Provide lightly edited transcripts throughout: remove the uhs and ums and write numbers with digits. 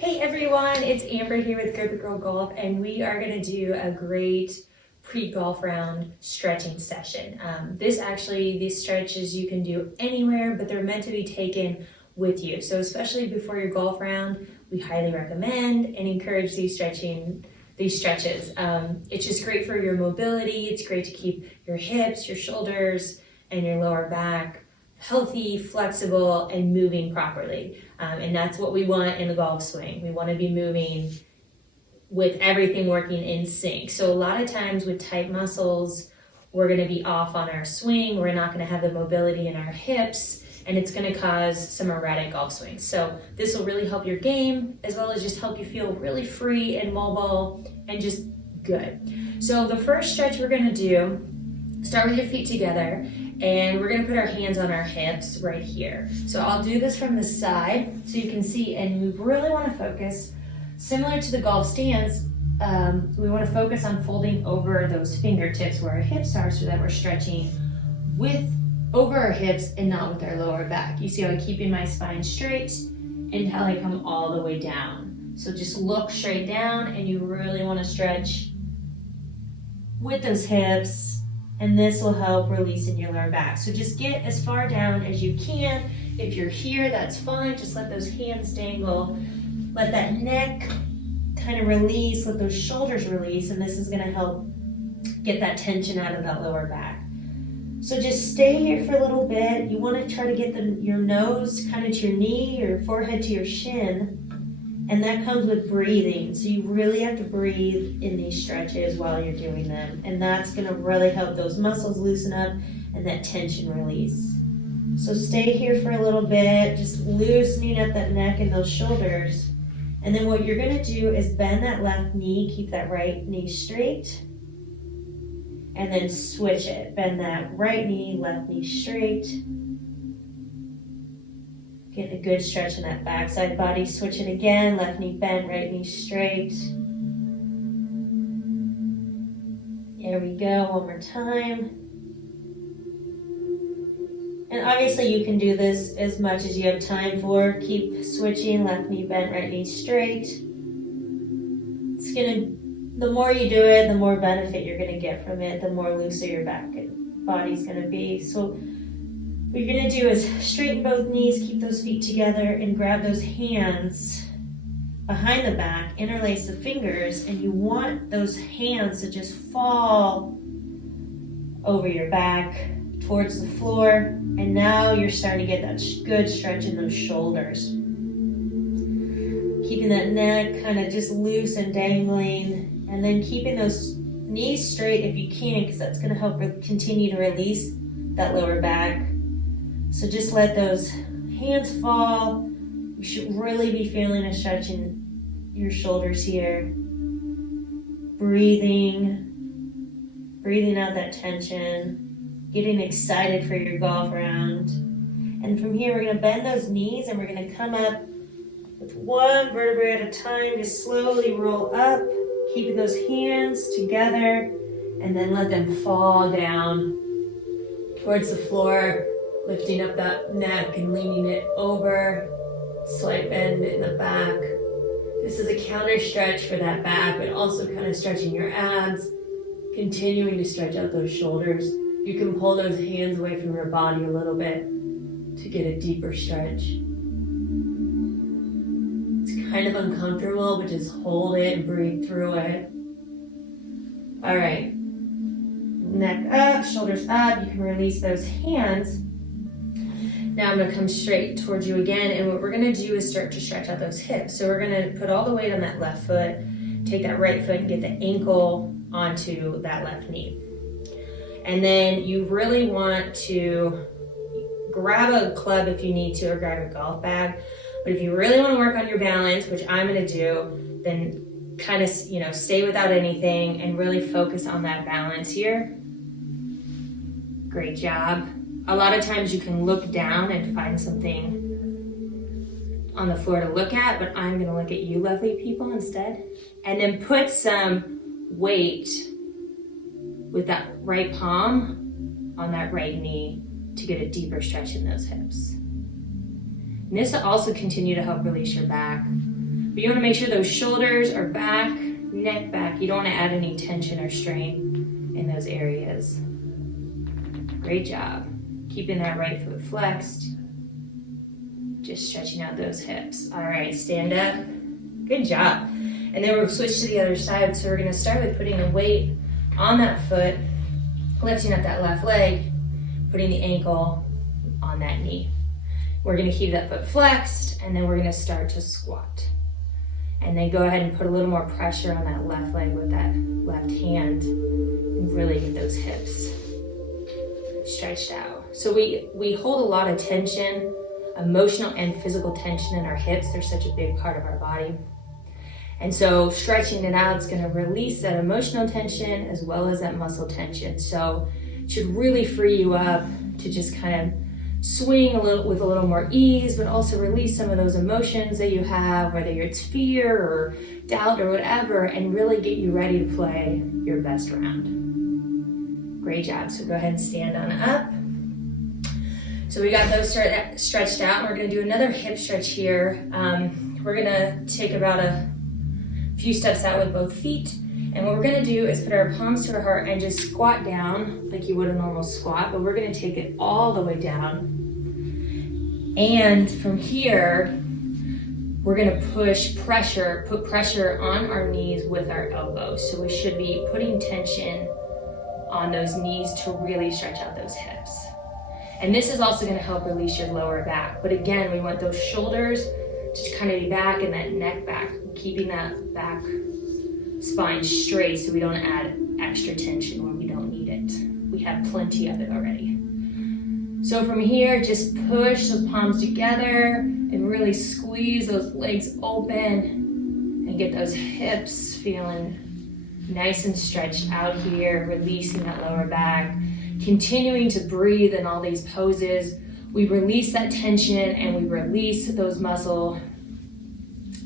Hey everyone, it's Amber here with Good Girl Golf, and we are going to do a great pre-golf round stretching session. These stretches you can do anywhere, but they're meant to be taken with you. So especially before your golf round, we highly recommend and encourage these stretches. It's just great for your mobility. It's great to keep your hips, your shoulders, and your lower back healthy, flexible, and moving properly. And that's what we want in the golf swing. We want to be moving with everything working in sync. So a lot of times with tight muscles, we're going to be off on our swing. We're not going to have the mobility in our hips, and it's going to cause some erratic golf swings. So this will really help your game, as well as just help you feel really free and mobile and just good. So the first stretch we're going to do, start with your feet together, and we're going to put our hands on our hips right here. So I'll do this from the side so you can see, and we really want to focus, similar to the golf stance, we want to focus on folding over those fingertips where our hips are so that we're stretching over our hips and not with our lower back. You see how I'm keeping my spine straight until I come all the way down. So just look straight down, and you really want to stretch with those hips, and this will help releasing your lower back. So just get as far down as you can. If you're here, that's fine. Just let those hands dangle. Let that neck kind of release, let those shoulders release, and this is gonna help get that tension out of that lower back. So just stay here for a little bit. You wanna try to get your nose kind of to your knee, your forehead to your shin, and that comes with breathing. So you really have to breathe in these stretches while you're doing them. And that's gonna really help those muscles loosen up and that tension release. So stay here for a little bit, just loosening up that neck and those shoulders. And then what you're gonna do is bend that left knee, keep that right knee straight, and then switch it. Bend that right knee, left knee straight. Get a good stretch in that backside body. Switch it again. Left knee bent, right knee straight. There we go. One more time. And obviously you can do this as much as you have time for. Keep switching. Left knee bent, right knee straight. The more you do it, the more benefit you're gonna get from it, the more looser your body's gonna be. So what you're gonna do is straighten both knees, keep those feet together, and grab those hands behind the back, interlace the fingers, and you want those hands to just fall over your back towards the floor. And now you're starting to get that good stretch in those shoulders. Keeping that neck kind of just loose and dangling, and then keeping those knees straight if you can, because that's gonna help continue to release that lower back. So just let those hands fall. You should really be feeling a stretch in your shoulders here. Breathing out that tension, getting excited for your golf round. And from here, we're gonna bend those knees, and we're gonna come up with one vertebrae at a time. Just slowly roll up, keeping those hands together, and then let them fall down towards the floor. Lifting up that neck and leaning it over, slight bend in the back. This is a counter stretch for that back, but also kind of stretching your abs, continuing to stretch out those shoulders. You can pull those hands away from your body a little bit to get a deeper stretch. It's kind of uncomfortable, but just hold it and breathe through it. All right, neck up, shoulders up. You can release those hands. Now I'm gonna come straight towards you again, and what we're gonna do is start to stretch out those hips. So we're gonna put all the weight on that left foot, take that right foot and get the ankle onto that left knee. And then you really want to grab a club if you need to, or grab a golf bag. But if you really wanna work on your balance, which I'm gonna do, then kind of, stay without anything and really focus on that balance here. Great job. A lot of times you can look down and find something on the floor to look at, but I'm gonna look at you lovely people instead. And then put some weight with that right palm on that right knee to get a deeper stretch in those hips. And this will also continue to help release your back. But But you wanna make sure those shoulders are back, neck back. You don't wanna add any tension or strain in those areas. Great job. Keeping that right foot flexed. Just stretching out those hips. All right, stand up. Good job. And then we'll switch to the other side. So we're gonna start with putting the weight on that foot, lifting up that left leg, putting the ankle on that knee. We're gonna keep that foot flexed, and then we're gonna start to squat. And then go ahead and put a little more pressure on that left leg with that left hand and really get those hips stretched out. So we hold a lot of tension, emotional and physical tension in our hips. They're such a big part of our body. And so stretching it out is gonna release that emotional tension as well as that muscle tension. So it should really free you up to just kind of swing with a little more ease, but also release some of those emotions that you have, whether it's fear or doubt or whatever, and really get you ready to play your best round. Great job. So go ahead and stand on up. So we got those stretched out. We're gonna do another hip stretch here. We're gonna take about a few steps out with both feet. And what we're gonna do is put our palms to our heart and just squat down like you would a normal squat, but we're gonna take it all the way down. And from here, we're gonna put pressure on our knees with our elbows. So we should be putting tension on those knees to really stretch out those hips. And this is also gonna help release your lower back. But again, we want those shoulders to kind of be back and that neck back, keeping that back spine straight so we don't add extra tension when we don't need it. We have plenty of it already. So from here, just push those palms together and really squeeze those legs open and get those hips feeling nice and stretched out here, releasing that lower back, continuing to breathe in all these poses. We release that tension and we release those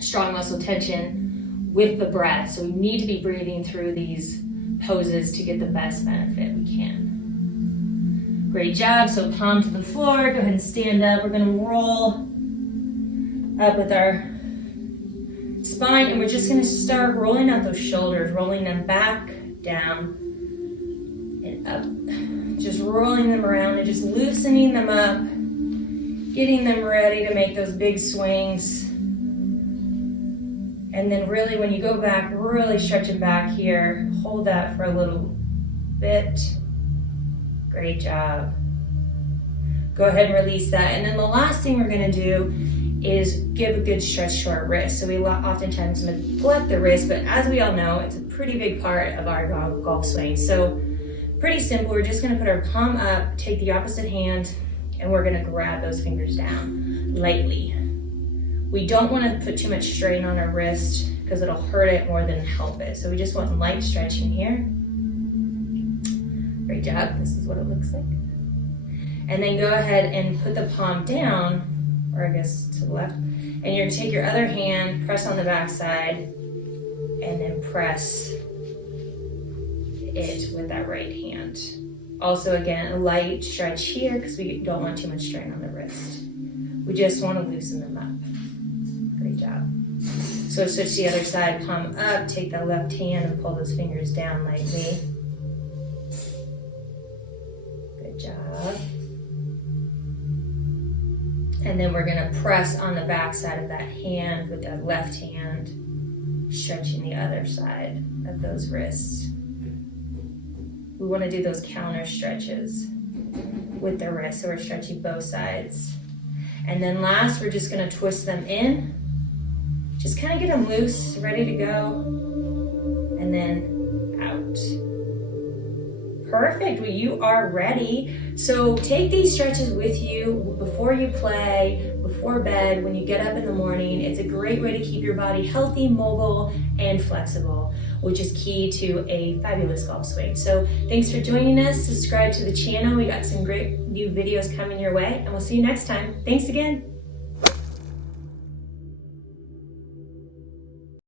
strong muscle tension with the breath. So we need to be breathing through these poses to get the best benefit we can. Great job. So palm to the floor. Go ahead and stand up. We're going to roll up with our spine, and we're just going to start rolling out those shoulders, rolling them back, down, and up. Just rolling them around and just loosening them up, getting them ready to make those big swings. And then really when you go back, really stretching back here, hold that for a little bit. Great job. Go ahead and release that. And then the last thing we're gonna do is give a good stretch to our wrist. So we oftentimes neglect the wrist, but as we all know, it's a pretty big part of our golf swing. So pretty simple, we're just gonna put our palm up, take the opposite hand, and we're gonna grab those fingers down lightly. We don't wanna put too much strain on our wrist because it'll hurt it more than help it. So we just want light stretching here. Great job, this is what it looks like. And then go ahead and put the palm down, or I guess to the left, and you're gonna take your other hand, press on the back side, and then press it with that right hand. Also, again, a light stretch here because we don't want too much strain on the wrist. We just want to loosen them up. Great job. So switch to the other side, palm up, take that left hand and pull those fingers down lightly. Good job. And then we're gonna press on the back side of that hand with that left hand, stretching the other side of those wrists. We wanna do those counter stretches with the wrist, so we're stretching both sides. And then last, we're just gonna twist them in. Just kind of get them loose, ready to go, and then out. Perfect, well, you are ready. So take these stretches with you before you play, before bed, when you get up in the morning. It's a great way to keep your body healthy, mobile, and flexible, which is key to a fabulous golf swing. So thanks for joining us. Subscribe to the channel. We got some great new videos coming your way, and we'll see you next time. Thanks again.